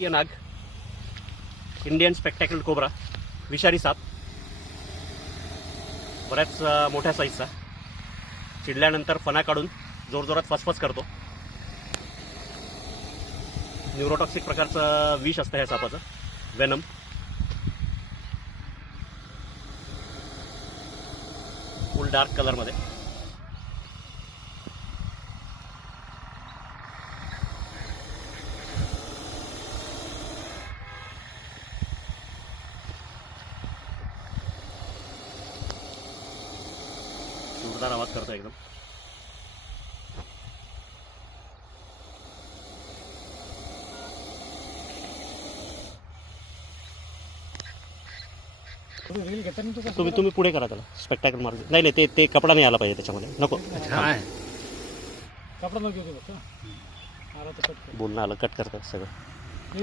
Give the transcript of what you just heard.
ये नाग Indian spectacle cobra विषारी साप बऱ्याच मोठ्या साईजचा चिडल्यानंतर फणा काढून जोरजोरात फसफस करतो. न्यूरोटॉक्सिक प्रकारचं विष असतं ह्या सापाचं, वेनम. फुल डार्क कलरमध्ये. जोरदार आवाज करतो एकदम. तुम्ही पुढे करा त्याला. स्पेक्टॅकल मार्ग नाही नाही, ते कपडा नाही आला पाहिजे त्याच्यामध्ये. नको कपडा नको. बोलणं आलं, कट करतात सगळं.